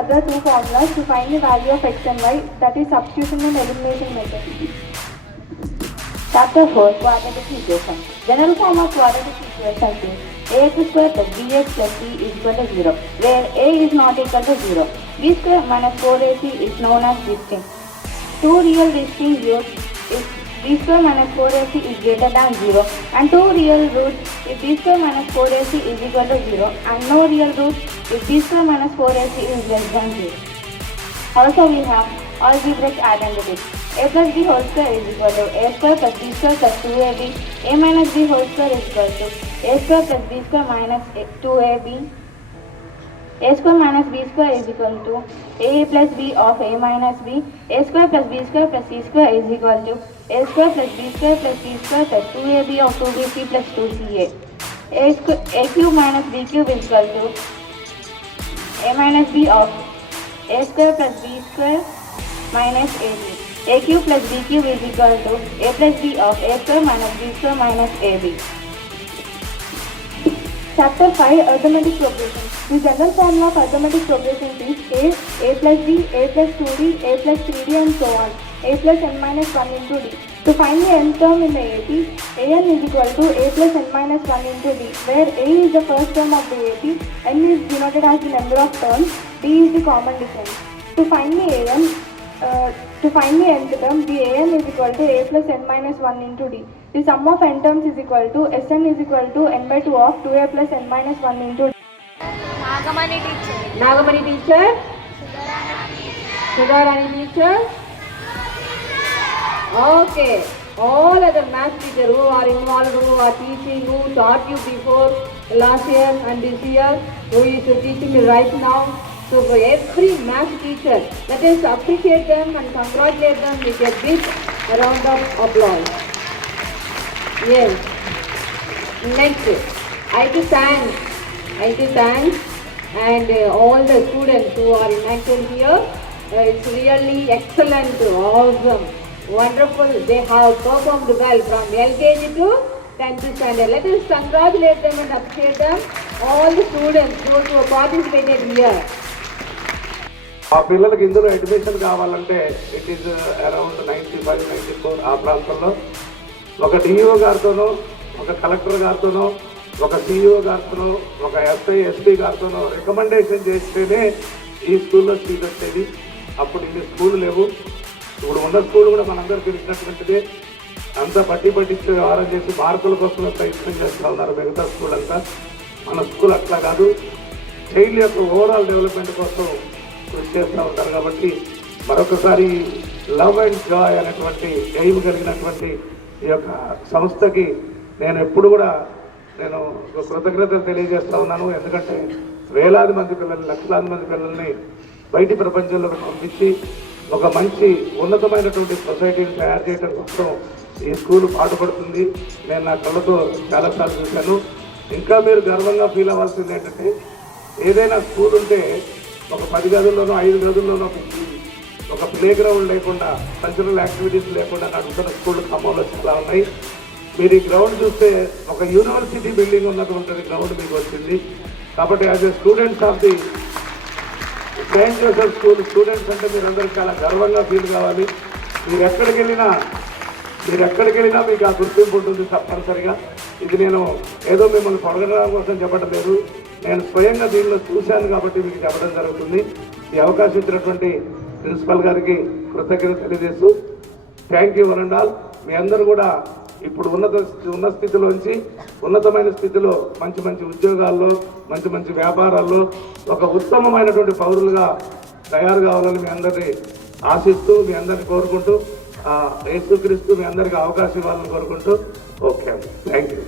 other two formulas to find the value of x and y, that is substitution and elimination method. Chapter 4, Quadratic Equation. General form of quadratic equation is ax square plus bx plus c is equal to 0, where a is not equal to 0. B square minus 4ac is known as distinct. Two real distinct roots if b square minus 4ac is greater than 0, and two real roots if b square minus 4ac is equal to 0, and no real roots if b square minus 4ac is less than 0. Also we have algebraic identities. A plus b whole square is equal to a square plus b square plus 2ab. A minus b whole square is equal to a square plus b square minus 2ab. A square minus b square is equal to a plus b of a minus b. A square plus b square plus c square is equal to a square plus b square plus c square plus 2ab of 2bc plus 2ca. A cube minus b cube is equal to a minus b of a square plus b square minus ab. A cube plus b cube is equal to a plus b of a square minus b square minus ab. Chapter 5, Arithmetic Progression. The general formula of arithmetic progression is a plus b, a plus 2d, a plus 3d and so on, a plus n minus 1 into d. To find the nth term in the AP, an is equal to a plus n minus 1 into d, where a is the first term of the AP, n is denoted as the number of terms, d is the common difference. To find the nth term, the an is equal to a plus n minus 1 into d. The sum of n terms is equal to Sn is equal to n by 2 of 2a plus n minus 1 into d. Nagamani teacher. Nagamani teacher. Sudharani teacher. Okay. All other math teachers who are involved, who are teaching, who taught you before last year and this year, who is teaching you right now. So for every math teacher, let us appreciate them and congratulate them with a big round of applause. Yes. Next, I to thank and all the students who are enacted here. It's really excellent, awesome, wonderful. They have performed well from LKG to 10th standard. Let us congratulate them and appreciate them. All the students, those who have participated here. ఆ పిల్లలకి ఇందులో అడ్మిషన్ కావాలంటే it is around 95, 94 ఆ ప్రాంతంలో ఒక డిఈఓ గారితోనో, ఒక కలెక్టర్ గారితోనో, ఒక సిఇఓ గారితోనో, ఒక ఎస్ఐ ఎస్పీ గారితోనో రికమెండేషన్ చేస్తేనే ఈ స్కూల్లో సీట్ వచ్చేది. అప్పుడు ఇన్ని స్కూల్ లేవు. ఇప్పుడు ఉన్న స్కూల్ కూడా మనందరికీ తెలిసినటువంటిదే. అంతా పట్టించి వ్యవహారం చేసి మార్కుల కోసం ప్రయత్నం చేస్తూ ఉన్నారు మిగతా స్కూల్ అంతా. మన స్కూల్ అట్లా కాదు, చైల్డ్ యొక్క ఓవరాల్ డెవలప్మెంట్ కోసం కృషి చేస్తూ ఉంటారు. కాబట్టి మరొకసారి లవ్ అండ్ జాయ్ అనేటువంటి ఎయిమ్ కలిగినటువంటి ఈ యొక్క సంస్థకి నేను ఎప్పుడు కూడా కృతజ్ఞతలు తెలియజేస్తూ ఉన్నాను. ఎందుకంటే వేలాది మంది పిల్లల్ని, లక్షలాది మంది పిల్లల్ని బయటి ప్రపంచంలోకి పంపించి ఒక మంచి ఉన్నతమైనటువంటి సొసైటీని తయారు చేయడం కోసం ఈ స్కూల్ పాటుపడుతుంది. నేను నా కళ్ళతో చాలాసార్లు చూశాను. ఇంకా మీరు గర్వంగా ఫీల్ అవ్వాల్సింది ఏంటంటే, ఏదైనా స్కూల్ ఉంటే ఒక 10 గదుల్లోనో 5 గదుల్లోనో ఒక ప్లే గ్రౌండ్ లేకుండా, కల్చరల్ యాక్టివిటీస్ లేకుండా నడుస్తున్న స్కూళ్ళు ఖమ్మంలో చాలా ఉన్నాయి. మీరు ఈ గ్రౌండ్ చూస్తే ఒక యూనివర్సిటీ బిల్డింగ్ ఉన్నటువంటి గ్రౌండ్ మీకు వచ్చింది. కాబట్టి as a students of the Saint Joseph school students అంటే మీరందరూ చాలా గర్వంగా ఫీల్ కావాలి. మీరు ఎక్కడికి వెళ్ళినా మీకు ఆ గుర్తింపు ఉంటుంది తప్పనిసరిగా. ఇది నేను ఏదో మిమ్మల్ని పొడగడం కోసం చెప్పడం లేదు, నేను స్వయంగా దీనిలో చూశాను కాబట్టి మీకు చెప్పడం జరుగుతుంది. ఈ అవకాశం ఇచ్చినటువంటి ప్రిన్సిపల్ గారికి కృతజ్ఞత తెలియజేస్తూ thank you one and all. మీ అందరూ కూడా ఇప్పుడు ఉన్న స్థితిలోంచి ఉన్నతమైన స్థితిలో మంచి మంచి ఉద్యోగాల్లో, మంచి మంచి వ్యాపారాల్లో ఒక ఉత్తమమైనటువంటి పౌరులుగా తయారు కావాలని మీ అందరినీ ఆశిస్తూ, మీ అందరినీ కోరుకుంటూ, యేసుక్రీస్తు మీ అందరికీ అవకాశం ఇవ్వాలని కోరుకుంటూ ఓకే, థ్యాంక్ యూ.